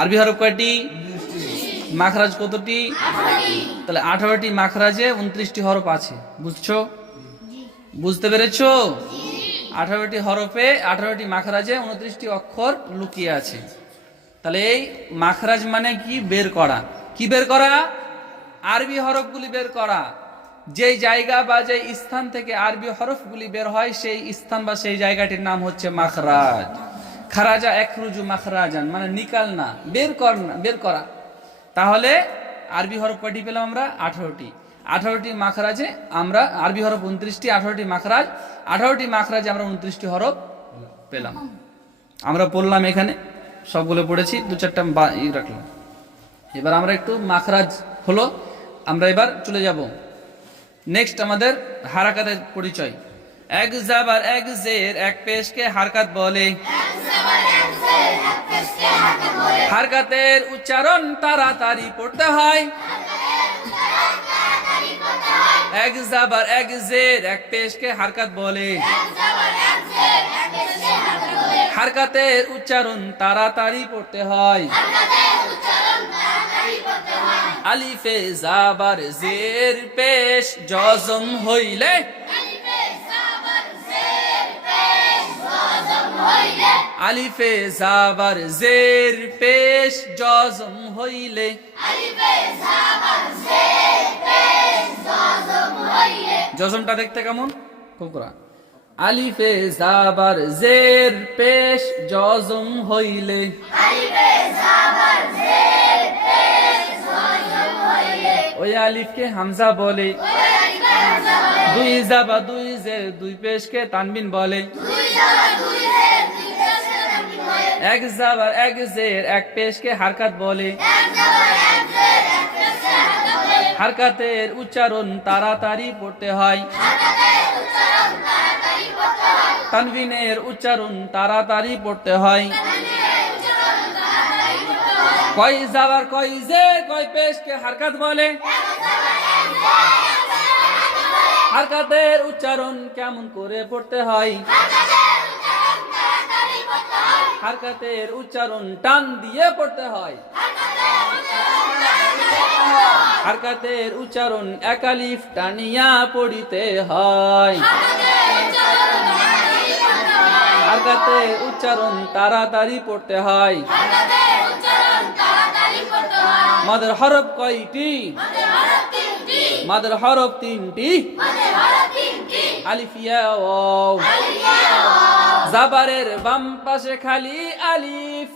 আরবি হরফ কয়টি? মাখরাজ কতটি? তাহলে 18টি মাখরাজে 29টি হরফ আছে। বুঝছো? বুঝতে পেরেছো? 18টি হরফে 18টি মাখরাজে 29টি অক্ষর লুকিয়ে আছে। তাহলে এই মাখরাজ মানে কি? বের করা। কি বের করা? আরবি হরফগুলি বের করা। যেই জায়গা বা যেই স্থান থেকে আরবি হরফগুলি বের হয় সেই স্থান বা সেই জায়গাটির নাম হচ্ছে মাখরাজ। খারাজা একরুজু মাখরাজান মানে নিকাল না, বের কর না, বের করা। তাহলে আরবি হরফ কয়টি পেলাম আমরা? 18টি। 18টি মাখরাজে আমরা আরবি হরফ 29টি, 18টি মাখরাজ, 18টি মাখরাজে আমরা 29টি হরফ পেলাম। আমরা পড়লাম, এখানে সবগুলো পড়েছি, দু চারটা রাখলাম। এবার আমরা একটু মাখরাজ হলো, আমরা এবার চলে যাব নেক্সট আমাদের হারাকাতের পরিচয়। এক জাবার এক জের এক পেশকে হারকাত বলে। হারকাতের উচ্চারণ তাড়াতাড়ি পড়তে হয়। এক জাবার এক জের এক পেশকে হারকাত বলে। হারকাতের উচ্চারণ তাড়াতাড়ি পড়তে হয়। আলিফে জাবার জের পেশ জজম হইলে। আলিফে জাবার জের পেশ জজম হইলে। জজমটা দেখতে কেমন? কোকরা। আলিফে জাবার জের পেশ জজম হইলে। ওই আলিফকে হামজা বলে। দুই জাবা দুই জের দুই পেশকে তানবিন বলে। এক জাবার এক জের এক পেশকে হারকাত বলে। হারকাতের উচ্চারণ তাড়াতাড়ি পড়তে হয়। তানবিনের উচ্চারণ তাড়াতাড়ি পড়তে হয়। কয় জাবার কয় জের কয় পেশকে হারকাত বলে। হারকাতের উচ্চারণ কেমন করে পড়তে হয়? হারকাতের উচ্চারণ টান দিয়ে পড়তে হয়। হারকাতের উচ্চারণ একালিফ টানিয়া পড়িতে হয়। হারকাতের উচ্চারণ তাড়াতাড়ি পড়তে হয়। মাদের হরফ কয়টি? মাদের হরফ 3টি। আলিফ ইয়া ওয়াও। জাবারের বাম পাশে খালি আলিফ।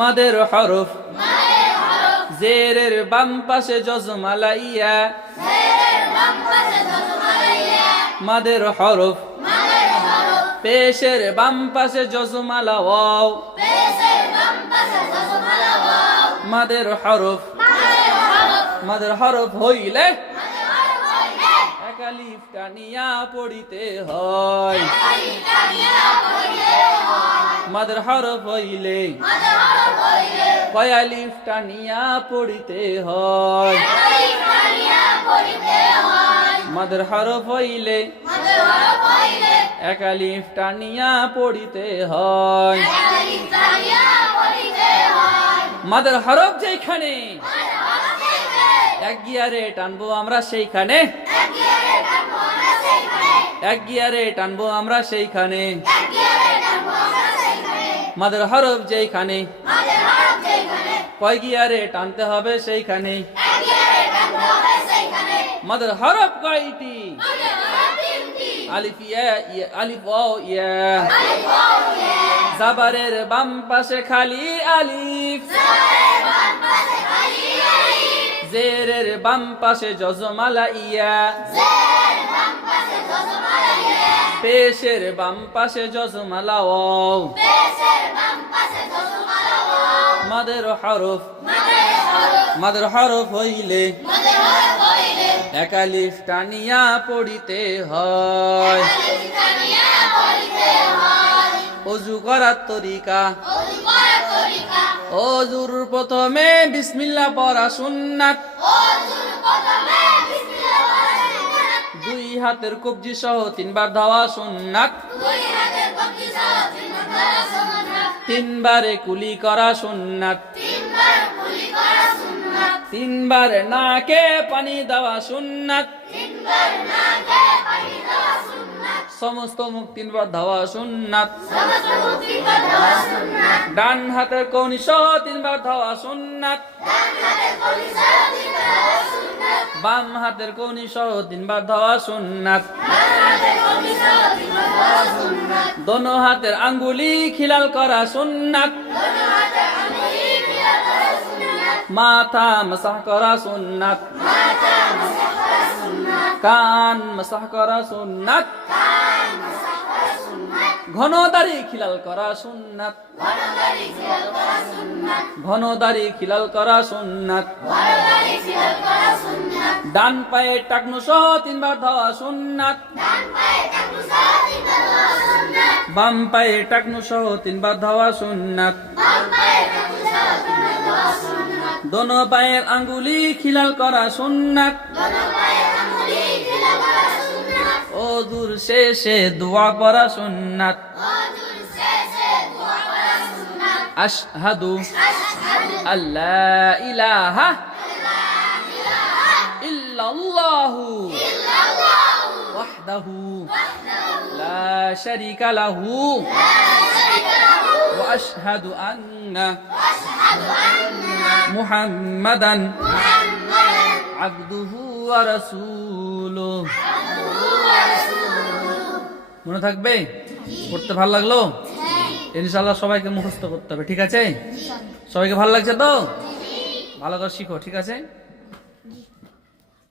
মাদের হরফ। জেরের বাম পাশে জজম আলাইয়া। মাদের হরফ। পেশের বাম পাশে জজম আলা ওয়াও। মাদের হরফ। মাদের হরফ হইলে একালিফ টানিয়া পড়িতে হয়। মাদের হরফ হইলে কয় আলিফ টানিয়া পড়িতে হয়। মাদের হরফ হইলে এক আলিফ টানিয়া পড়িতে হয়। মাদের হরফ যেখানে এক গিয়ারে টানবো আমরা সেইখানে। এক গিয়ারে টানবো আমরা সেইখানে। মাদের হরফ যেখানে কয় গিয়ারে টানতে হবে সেইখানে। মাদের হরফ কয়টি? আলিফ ইয়া আলিফ ওয়াও ইয়া। জাবারের বাম পাশে খালি আলিফ। জেরের বাম পাশে জজম আলা ইয়া। পেশের বাম পাশে জজম আলা ওয়াও। মাদের হরফ। মাদের হরফ হইলে এক আলিফ টানিয়া পড়িতে হয়। ওযু করার তরিকা। ওযুর প্রথমে বিসমিল্লাহ পড়া সুন্নাত। দুই হাতের কবজি সহ 3 বার ধাওয়া সুন্নাত। তিনবারে কুলি করা সুন্নাত, তিনবার নাকে পানি দেওয়া সুন্নাত, সমস্ত মুখ তিনবার ধোয়া সুন্নাত, ডান হাতের কৌনি সহ তিনবার ধোয়া সুন্নাত, বাম হাতের কৌনি সহ তিনবার ধোয়া সুন্নাত, দোনো হাতের আঙ্গুলি খিলাল করা সুন্নাত, মাথা মাসাহ করা সুন্নাত, কান মাসাহ করা সুন্নাত, ঘন দাড়ি খিলাল করা সুন্নাত, ঘন দাড়ি খিলাল করা সুন্নাত, ডান পায়ে টাকনু সহ তিনবার ধোয়া সুন্নাত, বাম পায়ে টাকনু সহ তিনবার ধোয়া সুন্নাত, দোনো পায়ের আঙ্গুলি খিলাল করা সুন্নাত, ওযুর শেষে দোয়া পড়া সুন্নাত, আশহাদু আল্লা ইলাহা ইল্লাল্লাহু ওয়াহদাহু লা শারীকা লাহু ওয়া আশহাদু আন্না মুহাম্মাদান আবদুহু ওয়া রাসূলুহু। মনে থাকবে? পড়তে ভালো লাগলো? ইনশাআল্লাহ সবাইকে মুখস্থ করতে হবে, ঠিক আছে? সবাইকে ভালো লাগছে তো? ভালো করে শিখো, ঠিক আছে?